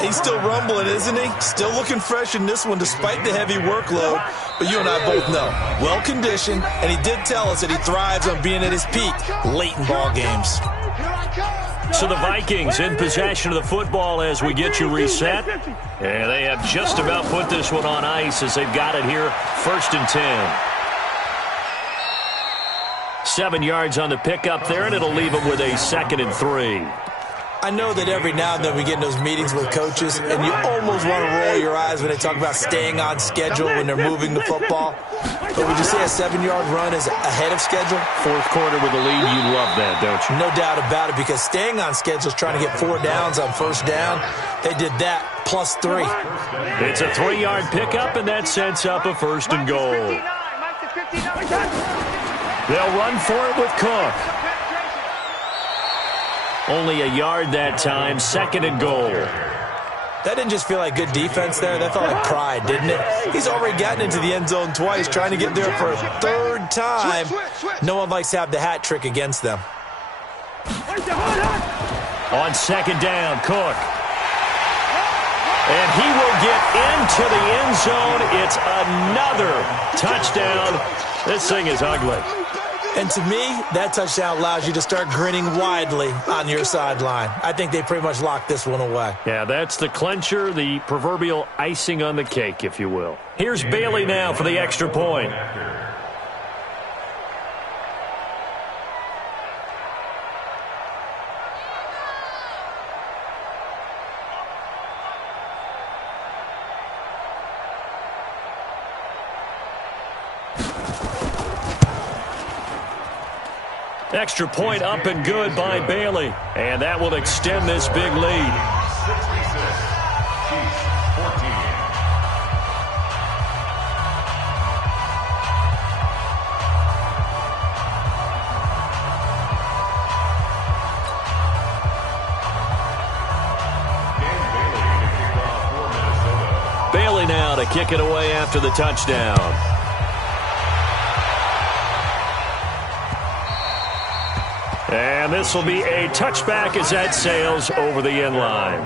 He's still rumbling, isn't he? Still looking fresh in this one despite the heavy workload. But you and I both know, well-conditioned, and he did tell us that he thrives on being at his peak late in ball games. So the Vikings in possession of the football as we get you reset. And they have just about put this one on ice as they've got it here, 1st and 10. 7 yards on the pickup there, and it'll leave them with a 2nd and 3. I know that every now and then we get in those meetings with coaches, and you almost want to roll your eyes when they talk about staying on schedule when they're moving the football. But would you say a 7-yard run is ahead of schedule? 4th quarter with the lead, you love that, don't you? No doubt about it, because staying on schedule is trying to get 4 downs on first down. They did that, plus 3. It's a 3-yard pickup, and that sets up a 1st and goal. They'll run for it with Cook. Only a yard that time, 2nd and goal. That didn't just feel like good defense there. That felt like pride, didn't it? He's already gotten into the end zone twice, trying to get there for a 3rd time. No one likes to have the hat trick against them. On 2nd down, Cook. And he will get into the end zone. It's another touchdown. This thing is ugly. And to me, that touchdown allows you to start grinning widely on your sideline. I think they pretty much locked this one away. Yeah, that's the clincher, the proverbial icing on the cake, if you will. Here's Bailey now for the extra point. Extra point up and good by Bailey. And that will extend this big lead. 66-14. Bailey now to kick it away after the touchdown. And this will be a touchback as that sails over the end line.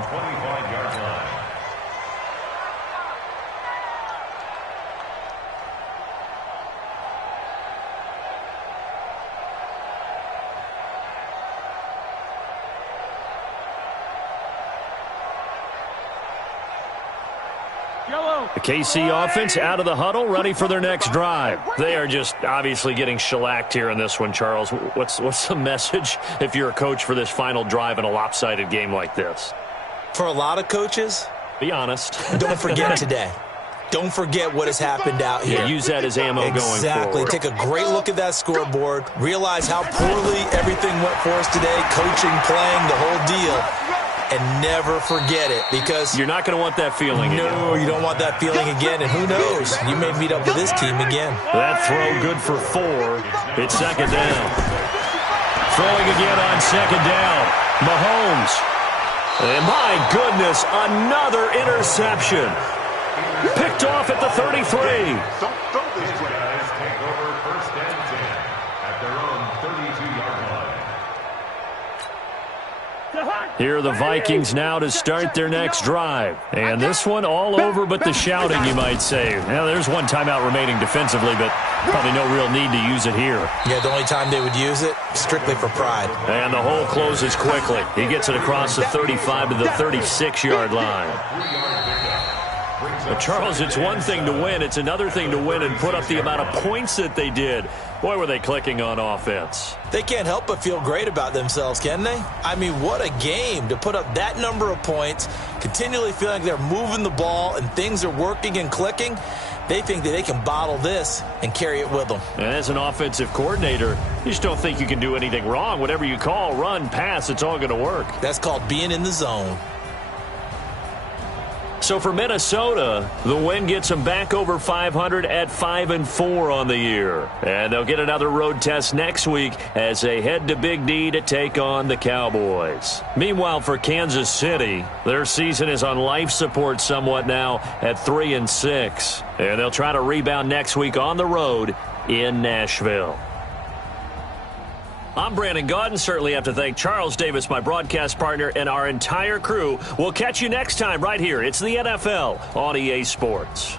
The KC offense out of the huddle, ready for their next drive. They are just obviously getting shellacked here in this one, Charles. What's the message if you're a coach for this final drive in a lopsided game like this? For a lot of coaches, be honest. Don't forget today. Don't forget what has happened out here. Yeah, use that as ammo going forward. Exactly. Take a great look at that scoreboard. Realize how poorly everything went for us today. Coaching, playing, the whole deal. And never forget it, because you're not going to want that feeling again. No, you don't want that feeling again, and who knows? You may meet up with this team again. That throw good for 4. It's 2nd down. Throwing again on 2nd down. Mahomes. And my goodness, another interception. Picked off at the 33. Don't throw this guys take over 1st and 10 at their own 32-yard line. Here are the Vikings now to start their next drive. And this one all over but the shouting, you might say. Now, there's one timeout remaining defensively, but probably no real need to use it here. Yeah, the only time they would use it, strictly for pride. And the hole closes quickly. He gets it across the 35 to the 36-yard line. But Charles, it's one thing to win. It's another thing to win and put up the amount of points that they did. Boy, were they clicking on offense. They can't help but feel great about themselves, can they? I mean, what a game to put up that number of points, continually feeling like they're moving the ball and things are working and clicking. They think that they can bottle this and carry it with them. And as an offensive coordinator, you just don't think you can do anything wrong. Whatever you call, run, pass, it's all going to work. That's called being in the zone. So for Minnesota, the win gets them back over 500 at 5-4 on the year. And they'll get another road test next week as they head to Big D to take on the Cowboys. Meanwhile, for Kansas City, their season is on life support somewhat now at 3-6. And they'll try to rebound next week on the road in Nashville. I'm Brandon Gaudin. Certainly have to thank Charles Davis, my broadcast partner, and our entire crew. We'll catch you next time right here. It's the NFL on EA Sports.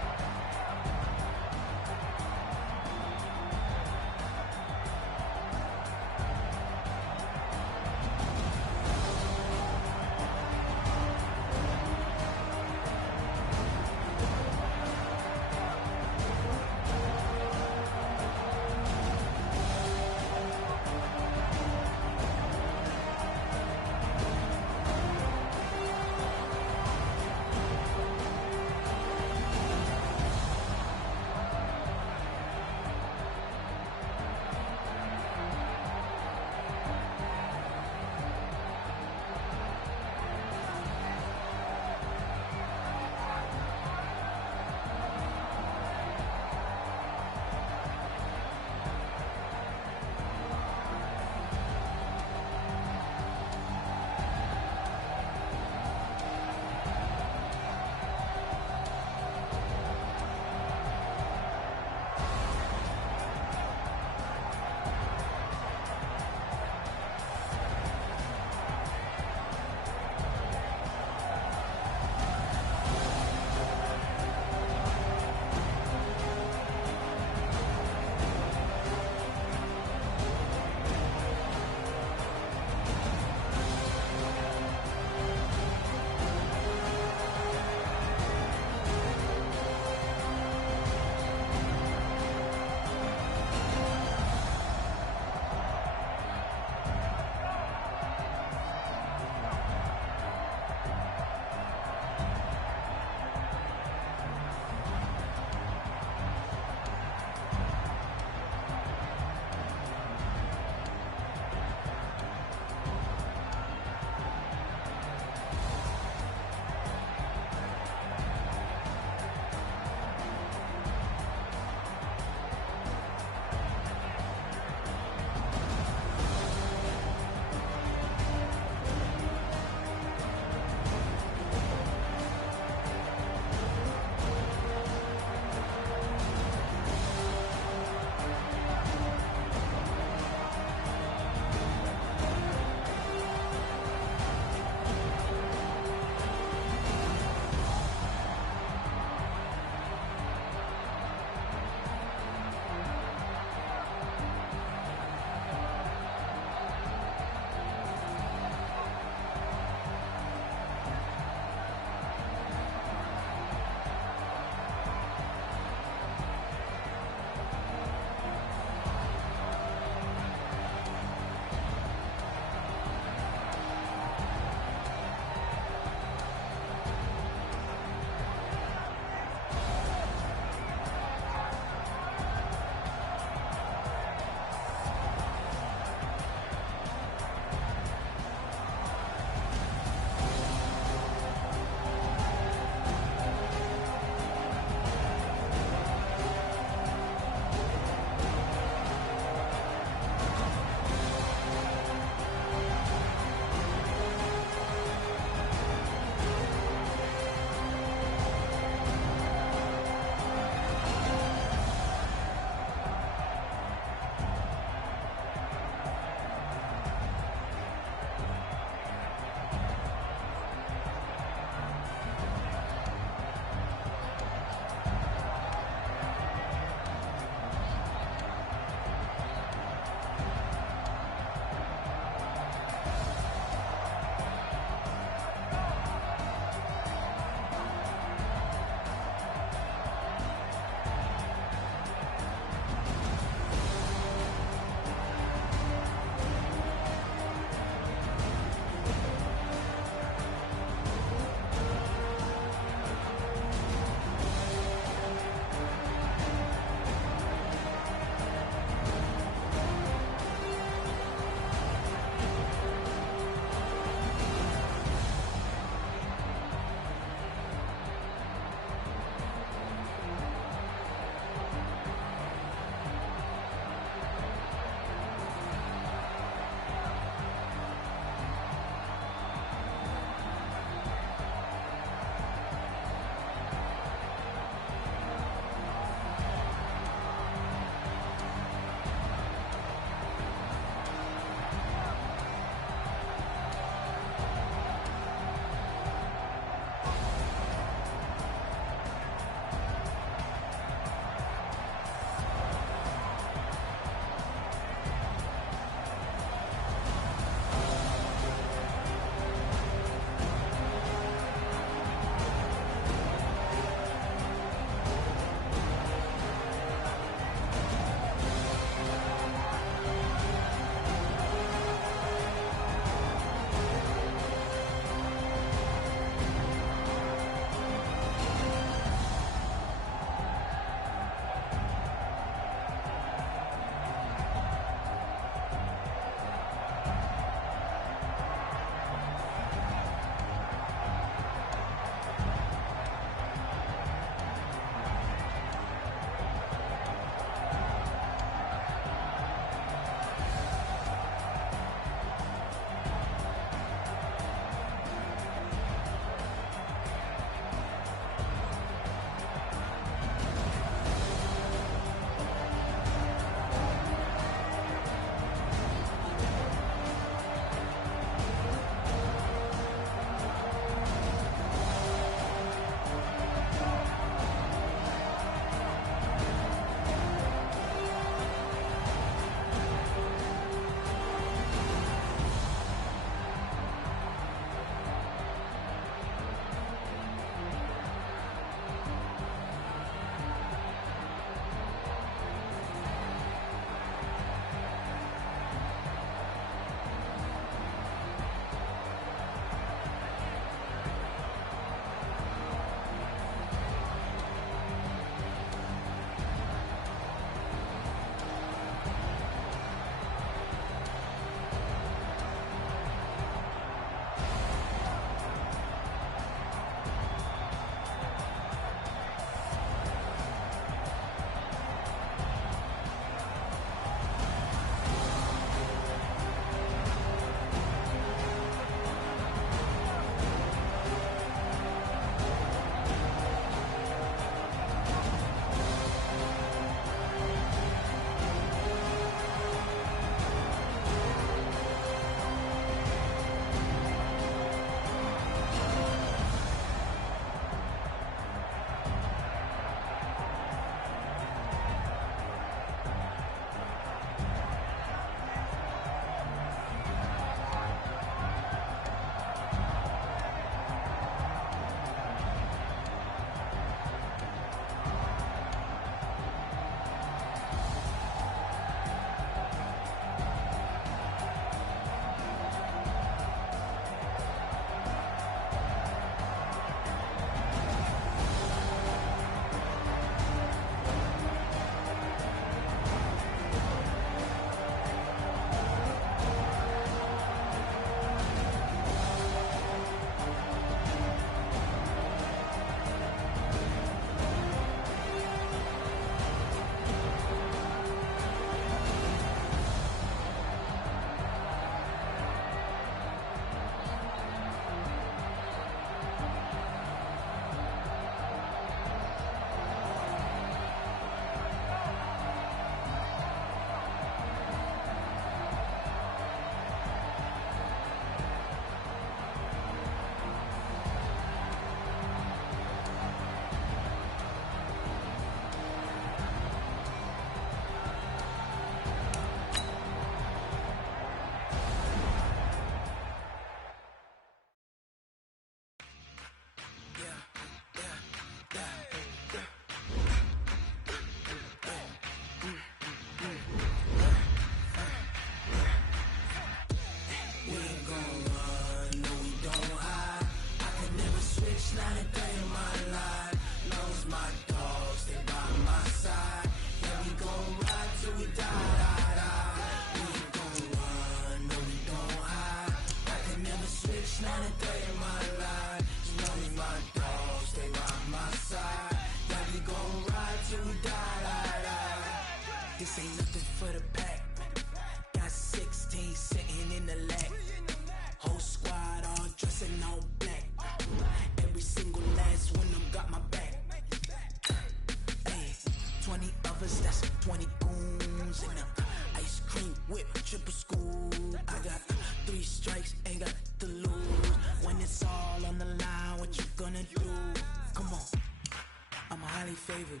they favorite.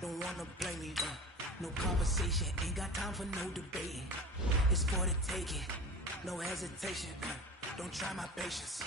Don't wanna blame me, no conversation, ain't got time for no debating. It's for the taking, no hesitation, don't try my patience.